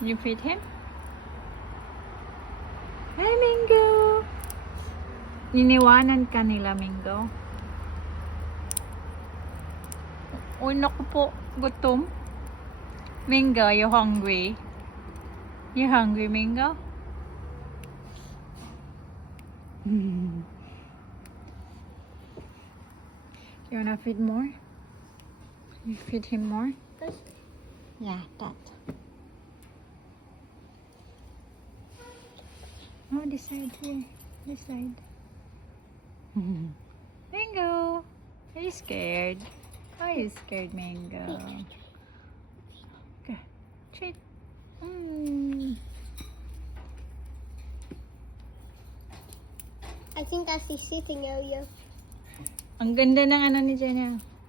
You feed him? Hi, Mingo! Niniwanan ka nila, Mingo. Uy, naku po. Gutom. Mingo, you hungry? You hungry, Mingo? You wanna feed more? You feed him more? Yeah, that. Oh, this side here. This side. Mango! Are you scared? Are you scared, Mango? Okay. Treat. I think that's the sitting area. Ang ganda ng ano ni Jenna.